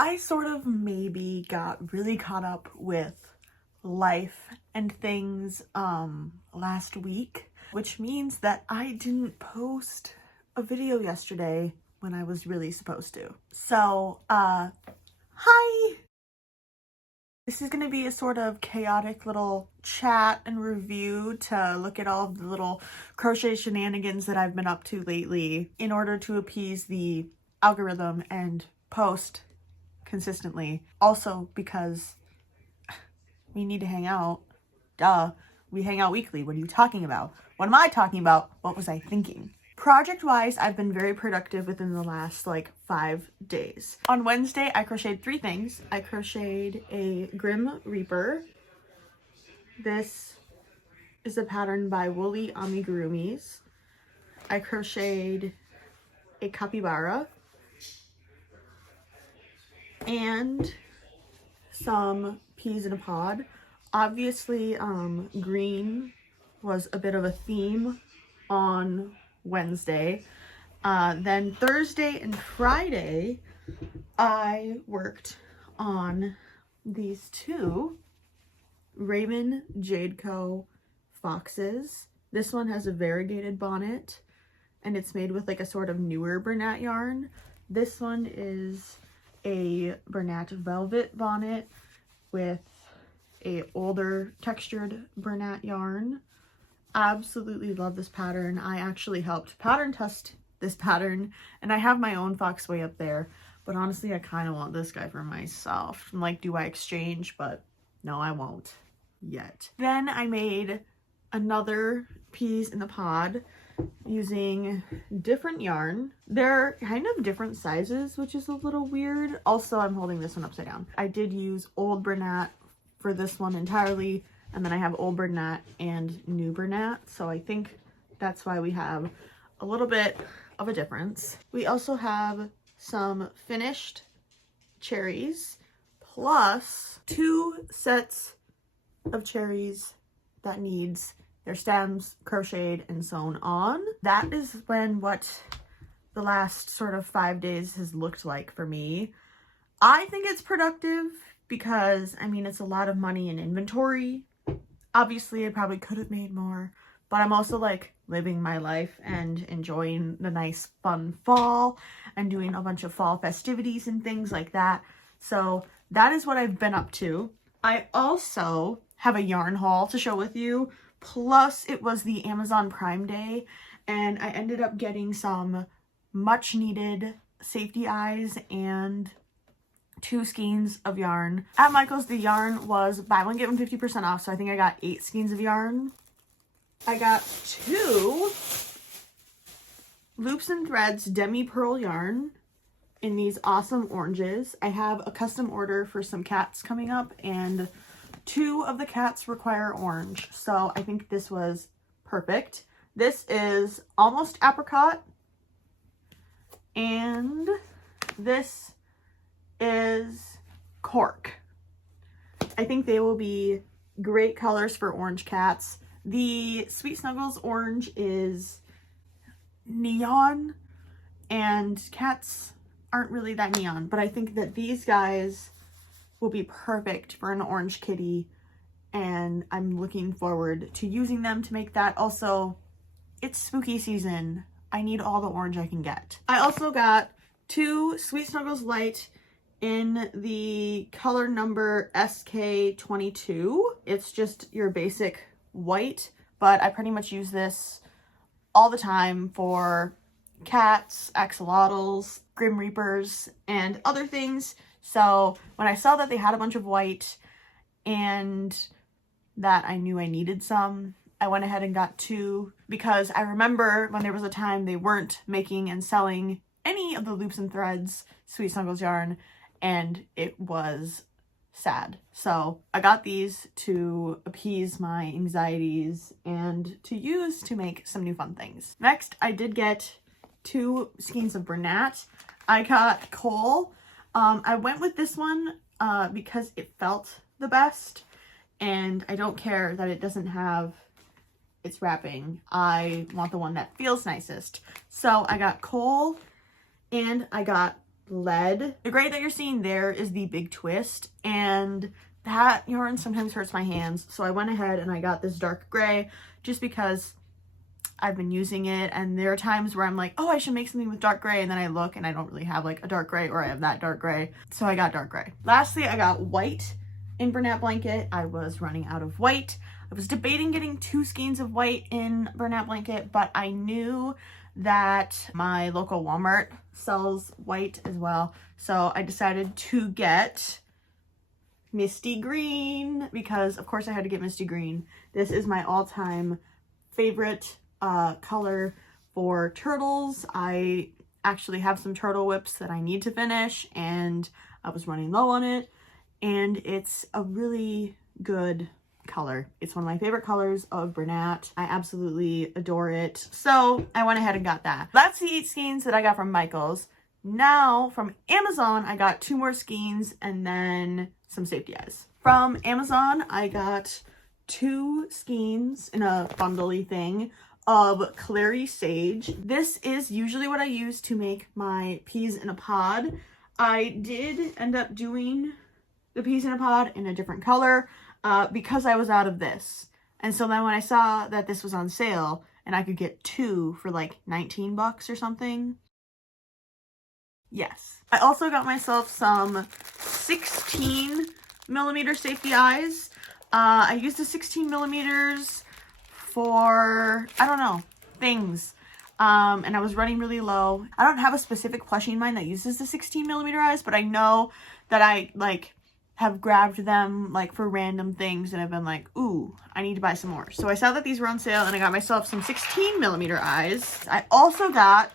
I sort of maybe got really caught up with life and things last week, which means that I didn't post a video yesterday when I was really supposed to. So, hi! This is going to be a sort of chaotic little chat and review to look at all of the little crochet shenanigans that I've been up to lately in order to appease the algorithm and post consistently. Also because we need to hang out. Duh. We hang out weekly. What are you talking about? What am I talking about? What was I thinking? Project-wise, I've been very productive within the last, 5 days. On Wednesday, I crocheted 3 things. I crocheted a Grim Reaper. This is a pattern by Woolly Amigurumis. I crocheted a capybara. And some peas in a pod. Obviously, green was a bit of a theme on Wednesday. Then Thursday and Friday, I worked on these 2 Raven Jadeco foxes. This one has a variegated bonnet, and it's made with a sort of newer Bernat yarn. This one is a Bernat velvet bonnet with a older textured Bernat yarn. Absolutely love this pattern. I actually helped pattern test this pattern, and I have my own fox way up there, but honestly I kind of want this guy for myself. I'm like, do I exchange? But no, I won't yet. Then I made another peas in the pod using different yarn. They're kind of different sizes, which is a little weird. Also, I'm holding this one upside down. I did use old Bernat for this one entirely, and then I have old Bernat and new Bernat, so I think that's why we have a little bit of a difference. We also have some finished cherries, plus 2 sets of cherries that needs their stems crocheted and sewn on. That is what the last sort of 5 days has looked like for me. I think it's productive because, I mean, it's a lot of money in inventory. Obviously, I probably could have made more, but I'm also living my life and enjoying the nice fun fall and doing a bunch of fall festivities and things like that. So that is what I've been up to. I also have a yarn haul to show with you. Plus, it was the Amazon Prime Day, and I ended up getting some much needed safety eyes and 2 skeins of yarn. At Michael's, the yarn was buy one, get one 50% off, so I think I got 8 skeins of yarn. I got 2 Loops and Threads Demi Pearl yarn in these awesome oranges. I have a custom order for some cats coming up, and 2 of the cats require orange, so I think this was perfect. This is Almost Apricot, and this is Cork. I think they will be great colors for orange cats. The Sweet Snuggles orange is neon, and cats aren't really that neon, but I think that these guys will be perfect for an orange kitty, and I'm looking forward to using them to make that. Also, it's spooky season. I need all the orange I can get. I also got 2 Sweet Snuggles Light in the color number SK22. It's just your basic white, but I pretty much use this all the time for cats, axolotls, Grim Reapers, and other things. So when I saw that they had a bunch of white and that I knew I needed some, I went ahead and got 2, because I remember when there was a time they weren't making and selling any of the Loops and Threads Sweet Snuggles yarn, and it was sad. So I got these to appease my anxieties and to use to make some new fun things. Next, I did get 2 skeins of Bernat. I got Coal. I went with this one because it felt the best, and I don't care that it doesn't have its wrapping. I want the one that feels nicest. So I got Coal, and I got lead. The gray that you're seeing there is the Big Twist, and that yarn sometimes hurts my hands, so I went ahead and I got this dark gray just because I've been using it, and there are times where I'm like, oh, I should make something with dark gray, and then I look and I don't really have like a dark gray, or I have that dark gray, so I got dark gray. Lastly, I got white in Bernat Blanket. I was running out of white. I was debating getting 2 skeins of white in Bernat Blanket, but I knew that my local Walmart sells white as well, so I decided to get Misty Green, because of course I had to get Misty Green. This is my all-time favorite color for turtles. I actually have some turtle whips that I need to finish, and I was running low on it, and it's a really good color. It's one of my favorite colors of Bernat. I absolutely adore it, so I went ahead and got that. That's the 8 skeins that I got from Michaels. Now from Amazon I got 2 more skeins and then some safety eyes. From Amazon I got 2 skeins in a bundly thing of Clary Sage. This is usually what I use to make my peas in a pod. I did end up doing the peas in a pod in a different color because I was out of this. And so then when I saw that this was on sale and I could get 2 for like 19 bucks or something, yes. I also got myself some 16 millimeter safety eyes. I used the 16 millimeters for, I don't know, things. And I was running really low. I don't have a specific plushie in mind that uses the 16 millimeter eyes, but I know that I like have grabbed them like for random things and I've been like, ooh, I need to buy some more. So I saw that these were on sale and I got myself some 16 millimeter eyes. I also got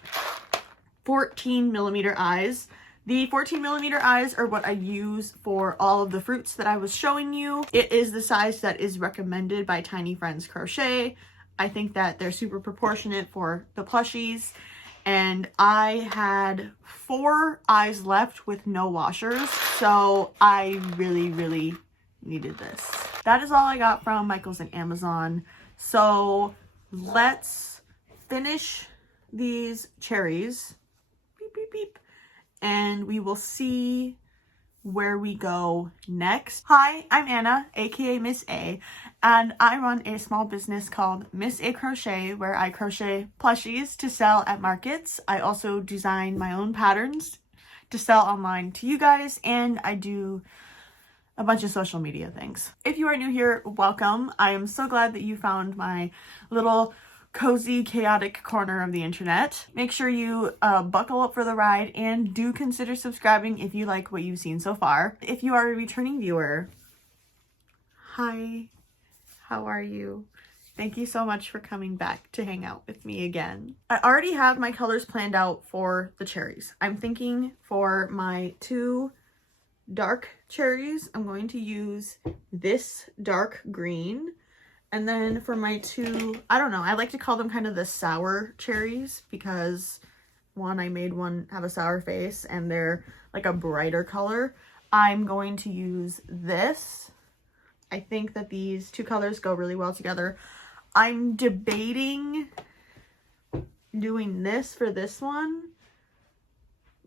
14 millimeter eyes. The 14 millimeter eyes are what I use for all of the fruits that I was showing you. It is the size that is recommended by Tiny Friends Crochet. I think that they're super proportionate for the plushies. And I had 4 eyes left with no washers, so I really, really needed this. That is all I got from Michaels and Amazon. So let's finish these cherries. Beep, beep, beep. And we will see where we go next. Hi, I'm Anna, aka Miss A, and I run a small business called Miss A Crochet, where I crochet plushies to sell at markets. I also design my own patterns to sell online to you guys, and I do a bunch of social media things. If you are new here, welcome. I am so glad that you found my little cozy, chaotic corner of the internet. Make sure you buckle up for the ride and do consider subscribing if you like what you've seen so far. If you are a returning viewer, hi, how are you? Thank you so much for coming back to hang out with me again. I already have my colors planned out for the cherries. I'm thinking for my 2 dark cherries, I'm going to use this dark green. And then for my 2, I don't know, I like to call them kind of the sour cherries because one, I made one have a sour face and they're like a brighter color. I'm going to use this. I think that these 2 colors go really well together. I'm debating doing this for this one,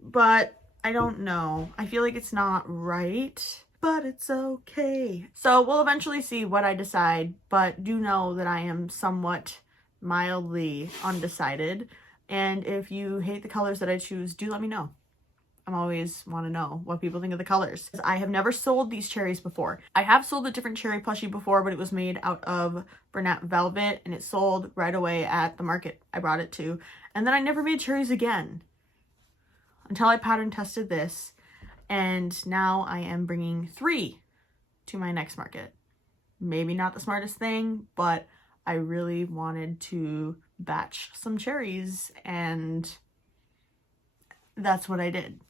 but I don't know. I feel like it's not right. But it's okay. So we'll eventually see what I decide, but do know that I am somewhat mildly undecided. And if you hate the colors that I choose, do let me know. I'm always want to know what people think of the colors. I have never sold these cherries before. I have sold a different cherry plushie before, but it was made out of Bernat Velvet and it sold right away at the market I brought it to. And then I never made cherries again until I pattern tested this. And now I am bringing 3 to my next market. Maybe not the smartest thing, but I really wanted to batch some cherries and that's what I did.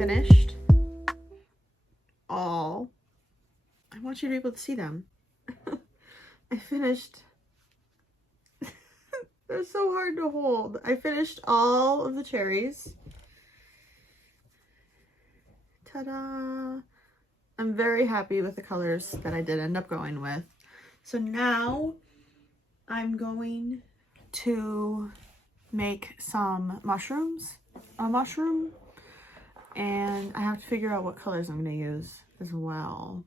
finished all, I want you to be able to see them. I finished, they're so hard to hold. I finished all of the cherries. Ta-da! I'm very happy with the colors that I did end up going with. So now I'm going to make some mushrooms, a mushroom, and I have to figure out what colors I'm going to use as well.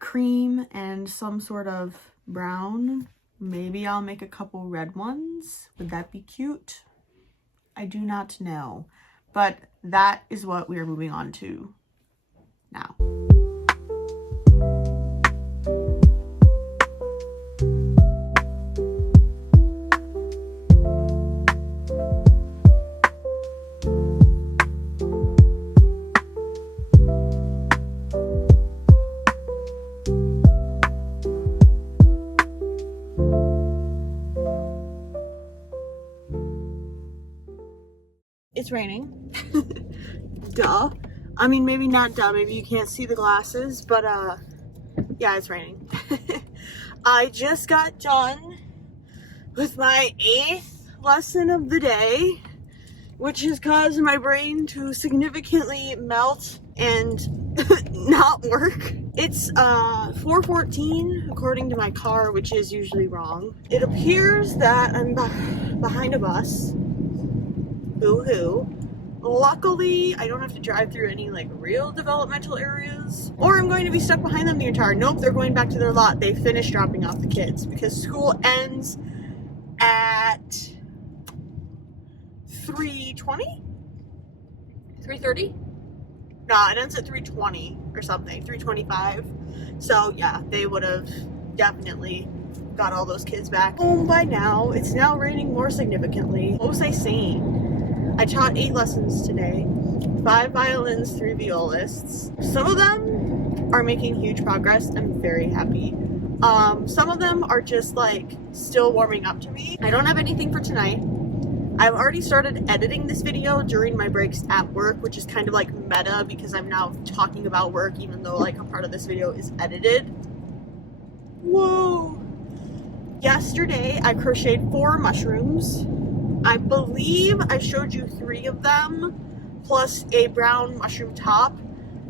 Cream and some sort of brown. Maybe I'll make a couple red ones. Would that be cute? I do not know, but that is what we are moving on to now. It's raining. Duh. I mean, maybe not duh, maybe you can't see the glasses, but yeah, it's raining. I just got done with my 8th lesson of the day, which has caused my brain to significantly melt and not work. It's 4:14 according to my car, which is usually wrong. It appears that I'm behind a bus. Boo-hoo. Luckily, I don't have to drive through any like real developmental areas, or I'm going to be stuck behind them the entire. Nope, they're going back to their lot. They finished dropping off the kids because school ends at 3:20? 3:30? No, it ends at 3:20 or something, 3:25. So yeah, they would have definitely got all those kids back home by now. It's now raining more significantly. What was I saying? I taught 8 lessons today, 5 violins, 3 violists. Some of them are making huge progress. I'm very happy. Some of them are just like still warming up to me. I don't have anything for tonight. I've already started editing this video during my breaks at work, which is kind of like meta because I'm now talking about work even though like a part of this video is edited. Whoa! Yesterday I crocheted 4 mushrooms. I believe I showed you 3 of them, plus a brown mushroom top.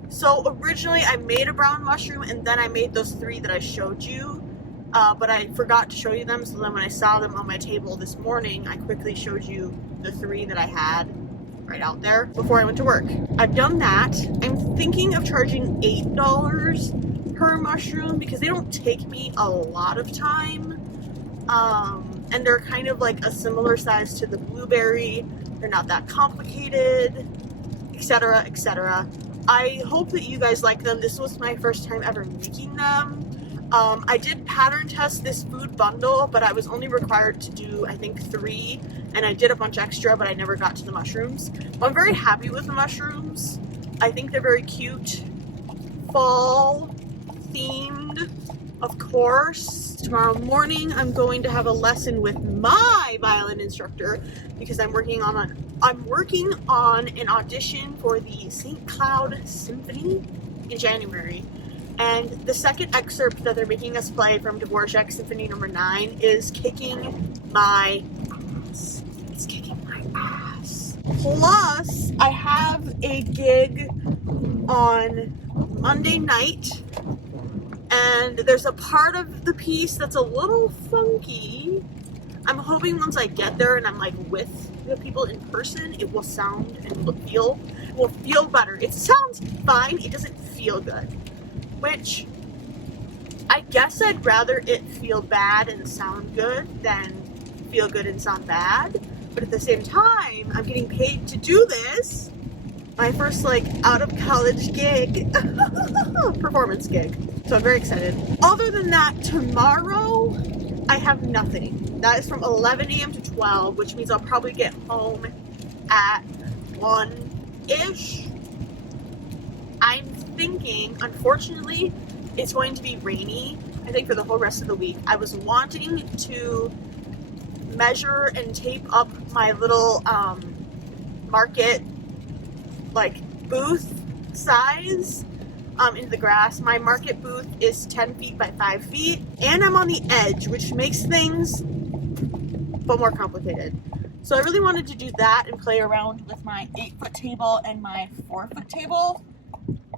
So originally I made a brown mushroom and then I made those 3 that I showed you, but I forgot to show you them, so then when I saw them on my table this morning, I quickly showed you the 3 that I had right out there before I went to work. I've done that. I'm thinking of charging $8 per mushroom because they don't take me a lot of time. And they're kind of like a similar size to the blueberry. They're not that complicated, etc., etc. I hope that you guys like them. This was my first time ever making them. I did pattern test this food bundle, but I was only required to do, I think, 3, and I did a bunch extra, but I never got to the mushrooms. But I'm very happy with the mushrooms. I think they're very cute. Fall themed, of course. Tomorrow morning I'm going to have a lesson with my violin instructor because I'm working on an audition for the St. Cloud Symphony in January. And the second excerpt that they're making us play from Dvorak Symphony No. 9 is kicking my ass. It's kicking my ass. Plus, I have a gig on Monday night. And there's a part of the piece that's a little funky. I'm hoping once I get there and I'm like with the people in person, it will sound and will feel better. It sounds fine, it doesn't feel good. Which, I guess I'd rather it feel bad and sound good than feel good and sound bad. But at the same time, I'm getting paid to do this. My first like out of college gig, performance gig. So I'm very excited. Other than that, tomorrow I have nothing. That is from 11 a.m. to 12, which means I'll probably get home at 1-ish. I'm thinking, unfortunately, it's going to be rainy, I think, for the whole rest of the week. I was wanting to measure and tape up my little market like booth size into the grass. My market booth is 10 feet by 5 feet, and I'm on the edge, which makes things but more complicated. So I really wanted to do that and play around with my 8-foot table and my 4-foot table,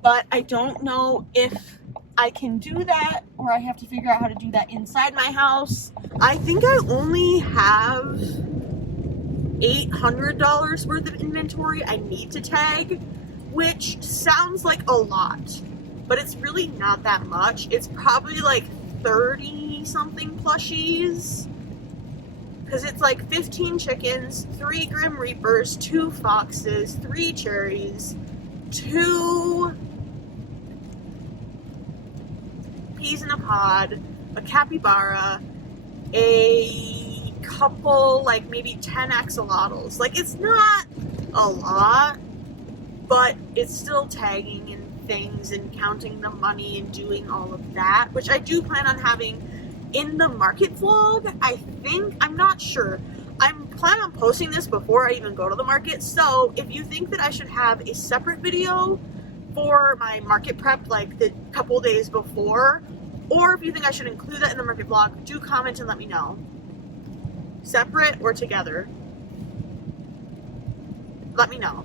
but I don't know if I can do that, or I have to figure out how to do that inside my house. I think I only have $800 worth of inventory I need to tag, which sounds like a lot, but it's really not that much. It's probably like 30 something plushies, because it's like 15 chickens, 3 Grim Reapers, 2 foxes, 3 cherries, 2 peas in a pod, a capybara, a couple, like maybe 10 axolotls. Like, it's not a lot, but it's still tagging and things and counting the money and doing all of that, which I do plan on having in the market vlog, I think. I'm not sure. I'm planning on posting this before I even go to the market, so if you think that I should have a separate video for my market prep, like the couple days before, or if you think I should include that in the market vlog, do comment and let me know. Separate or together. Let me know.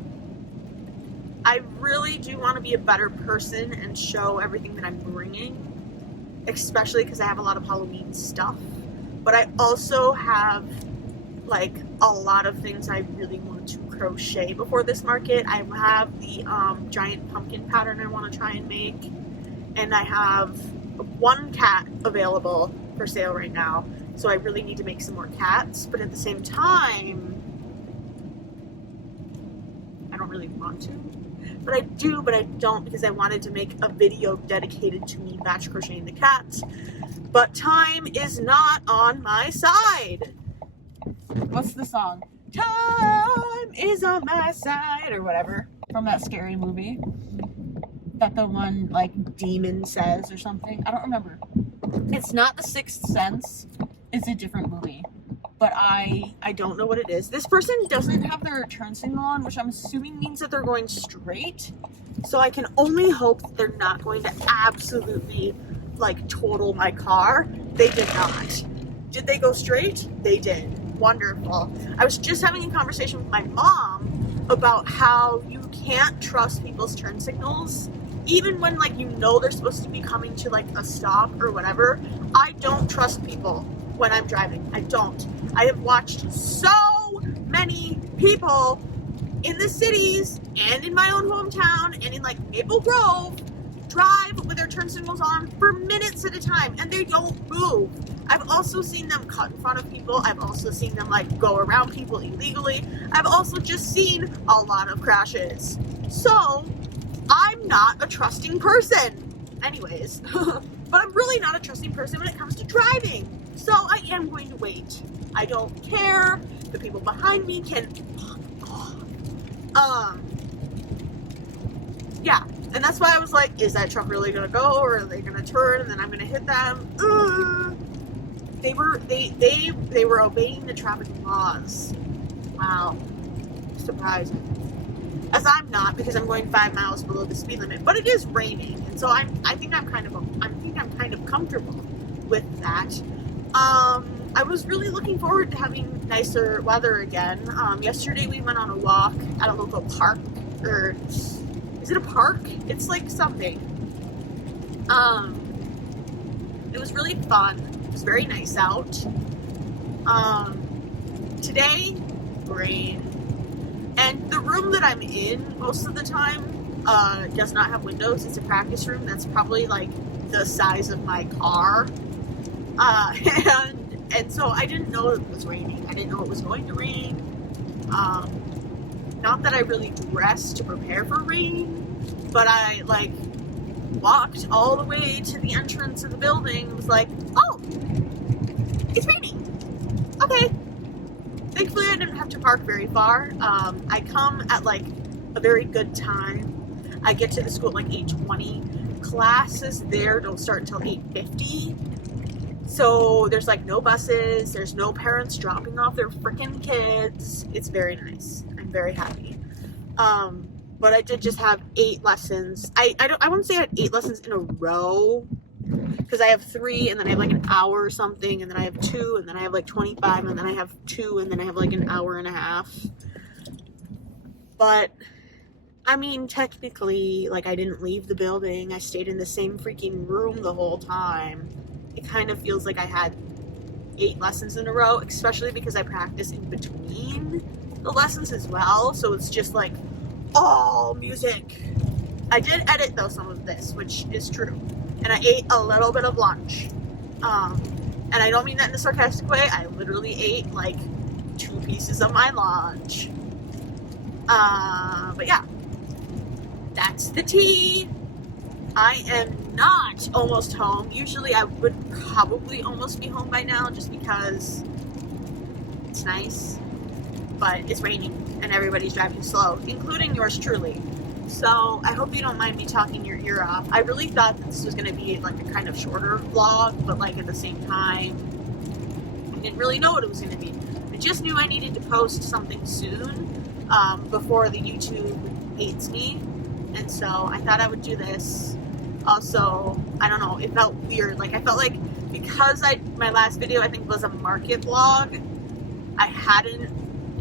I really do want to be a better person and show everything that I'm bringing, especially because I have a lot of Halloween stuff, but I also have like a lot of things I really want to crochet before this market. I have the giant pumpkin pattern I want to try and make, and I have 1 cat available for sale right now, so I really need to make some more cats, but at the same time I don't really want to. But I do, but I don't, because I wanted to make a video dedicated to me batch crocheting the cats. But time is not on my side. What's the song? Time is on my side, or whatever, from that scary movie that the one, like, demon says or something. I don't remember. It's not The Sixth Sense. It's a different movie. But I don't know what it is. This person doesn't have their turn signal on, which I'm assuming means that they're going straight. So I can only hope that they're not going to absolutely, like, total my car. They did not. Did they go straight? They did. Wonderful. I was just having a conversation with my mom about how you can't trust people's turn signals. Even when, like, you know they're supposed to be coming to, like, a stop or whatever. I don't trust people when I'm driving. I don't. I have watched so many people in the cities and in my own hometown and in, like, Maple Grove drive with their turn signals on for minutes at a time, and they don't move. I've also seen them cut in front of people. I've also seen them, like, go around people illegally. I've also just seen a lot of crashes. So I'm not a trusting person. Anyways, but I'm really not a trusting person when it comes to driving. So I am going to wait. I don't care. The people behind me can fuck off. Yeah. And that's why I was like, is that truck really gonna go, or are they gonna turn and then I'm gonna hit them? They were obeying the traffic laws. Wow. Surprising. As I'm not, because I'm going 5 miles below the speed limit. But it is raining, and so I think I'm kind of comfortable with that. I was really looking forward to having nicer weather again. Yesterday we went on a walk at a local park, or is it a park? It's like something. It was really fun. It was very nice out. Today, rain. And the room that I'm in most of the time does not have windows. It's a practice room that's probably like the size of my car. And so I didn't know it was raining. I didn't know it was going to rain. Not that I really dressed to prepare for rain, but I, like, walked all the way to the entrance of the building and was like, oh, it's raining. Okay. Thankfully, I didn't have to park very far. I come at, like, a very good time. I get to the school at, like, 8:20. Classes there don't start until 8:50. So there's, like, no buses. There's no parents dropping off their freaking kids. It's very nice. I'm very happy. but I did just have 8 lessons. I wouldn't say I had 8 lessons in a row, because I have 3 and then I have like an hour or something, and then I have 2 and then I have like 25 and then I have 2 and then I have like an hour and a half. But I mean, technically, like, I didn't leave the building. I stayed in the same freaking room the whole time. It kind of feels like I had 8 lessons in a row, especially because I practice in between the lessons as well. So it's just like all music. I did edit though some of this, which is true. And I ate a little bit of lunch. And I don't mean that in a sarcastic way. I literally ate like 2 pieces of my lunch. But yeah, that's the tea. I am not almost home. Usually I would probably almost be home by now just because it's nice, but it's raining and everybody's driving slow, including yours truly. So I hope you don't mind me talking your ear off. I really thought that this was going to be like a kind of shorter vlog, but like at the same time, I didn't really know what it was going to be. I just knew I needed to post something soon before the YouTube hates me. And so I thought I would do this. Also, I don't know, it felt weird. Like, I felt like because my last video I think was a market vlog, I hadn't,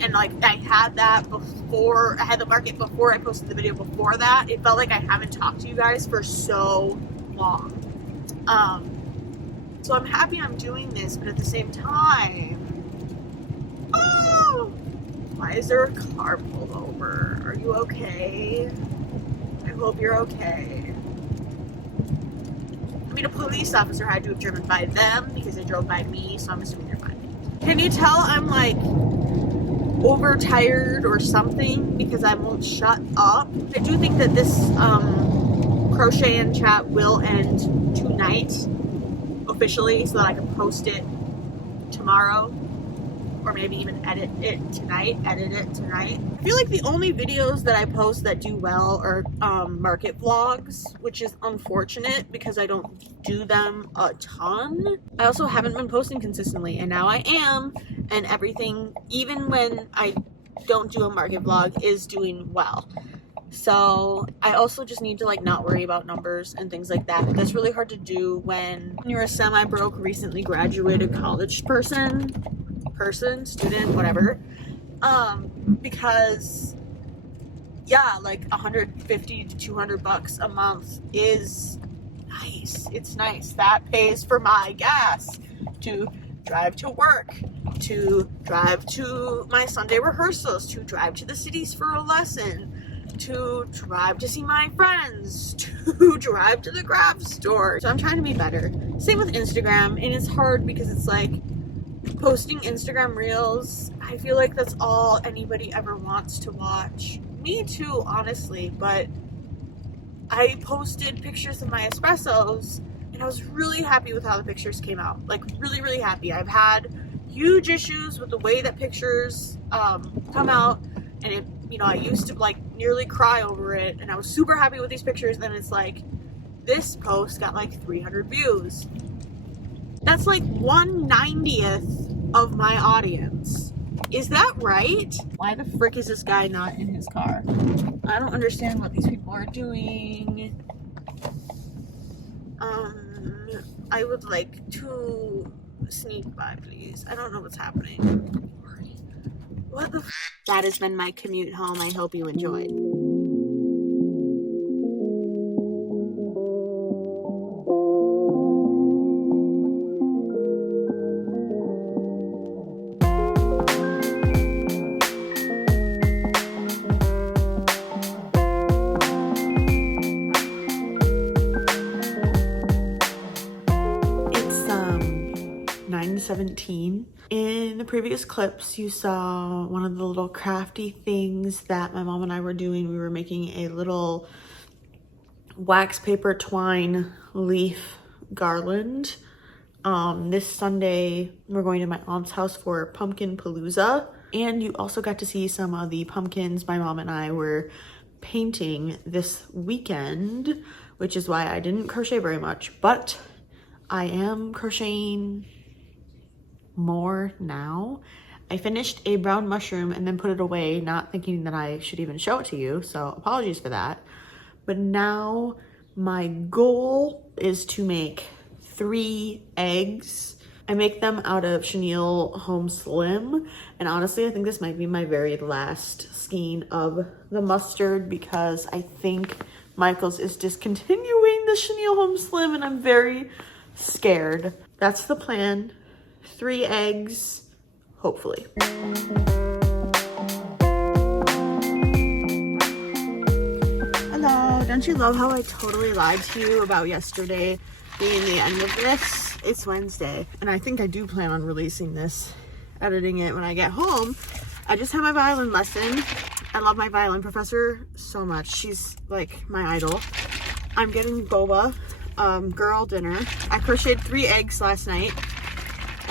and like I had that before, I had the market before I posted the video before that. It felt like I haven't talked to you guys for so long. So I'm happy I'm doing this, but at the same time, oh, why is there a car pulled over? Are you okay? I hope you're okay. I mean, a police officer had to have driven by them because they drove by me, so I'm assuming they're fine. Can you tell I'm like overtired or something because I won't shut up? I do think that this crochet and chat will end tonight officially, so that I can post it tomorrow, or maybe even edit it tonight. I feel like the only videos that I post that do well are market vlogs, which is unfortunate because I don't do them a ton. I also haven't been posting consistently, and now I am, and everything, even when I don't do a market vlog, is doing well. So I also just need to like not worry about numbers and things like that. That's really hard to do when you're a semi-broke, recently graduated college person, student, whatever. Because yeah, like 150 to 200 bucks a month is nice. It's nice. That pays for my gas to drive to work, to drive to my Sunday rehearsals, to drive to the cities for a lesson, to drive to see my friends, to drive to the craft store. So I'm trying to be better. Same with Instagram, and it's hard because it's like posting Instagram reels. I feel like that's all anybody ever wants to watch. Me too, honestly, but I posted pictures of my espressos and I was really happy with how the pictures came out. Like really, really happy. I've had huge issues with the way that pictures come out, and it, you know, I used to like nearly cry over it, and I was super happy with these pictures. Then it's like, this post got like 300 views. That's like 1/90th of my audience. Is that right? Why the frick is this guy not in his car? I don't understand what these people are doing. I would like to sneak by, please. I don't know what's happening. What the f? That has been my commute home. I hope you enjoyed. It's 9:17. In the previous clips, you saw one of the little crafty things that my mom and I were doing. We were making a little wax paper twine leaf garland. This Sunday, we're going to my aunt's house for Pumpkin Palooza. And you also got to see some of the pumpkins my mom and I were painting this weekend, which is why I didn't crochet very much. But I am crocheting more now. I finished a brown mushroom and then put it away, not thinking that I should even show it to you, so apologies for that. But now my goal is to make 3 eggs. I make them out of chenille Home Slim, and honestly I think this might be my very last skein of the mustard because I think Michaels is discontinuing the chenille Home Slim and I'm very scared. That's the plan. 3 eggs, hopefully. Hello, don't you love how I totally lied to you about yesterday being the end of this? It's Wednesday, and I think I do plan on releasing this, editing it when I get home. I just had my violin lesson. I love my violin professor so much. She's like my idol. I'm getting boba, girl dinner. I crocheted 3 eggs last night.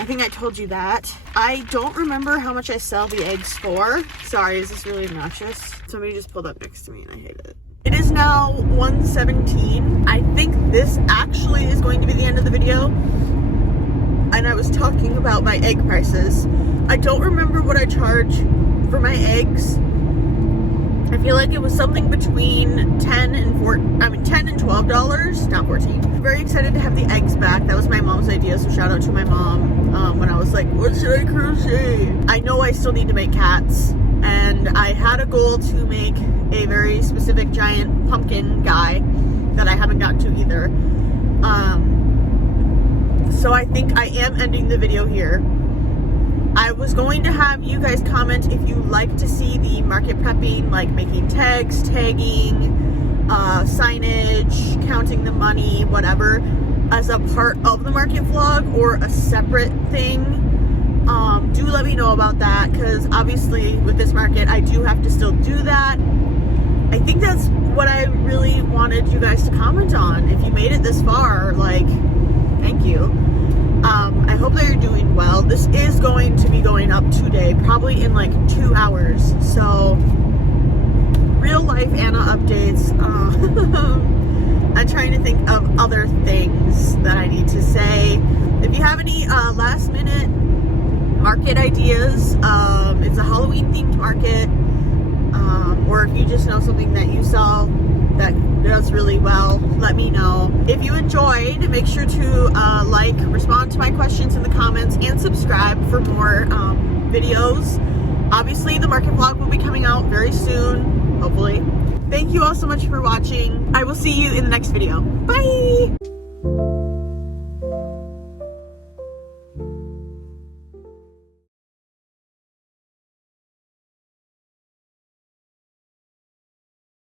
I think I told you that. I don't remember how much I sell the eggs for. Sorry, is this really obnoxious? Somebody just pulled up next to me and I hate it. It is now 1:17. I think this actually is going to be the end of the video. And I was talking about my egg prices. I don't remember what I charge for my eggs. I feel like it was something between $10 and $12, not 14. I'm very excited to have the eggs back. That was my mom's idea, so shout out to my mom when I was like, what should I crochet? I know I still need to make cats, and I had a goal to make a very specific giant pumpkin guy that I haven't gotten to either. So I think I am ending the video here. I was going to have you guys comment if you like to see the market prepping, like making tags, tagging, signage, counting the money, whatever, as a part of the market vlog or a separate thing. Do let me know about that, because obviously with this market I do have to still do that. I think that's what I really wanted you guys to comment on. If you made it this far, like, thank you. I hope that you're doing well. This is going to be going up today, probably in like 2 hours. So, real life Anna updates. I'm trying to think of other things that I need to say. If you have any last minute market ideas, it's a Halloween themed market, or if you just know something that you saw that does really well, let me know. If you enjoyed, make sure to like, respond to my questions in the comments, and subscribe for more videos. Obviously the market vlog will be coming out very soon, hopefully. Thank you all so much for watching. I will see you in the next video. Bye!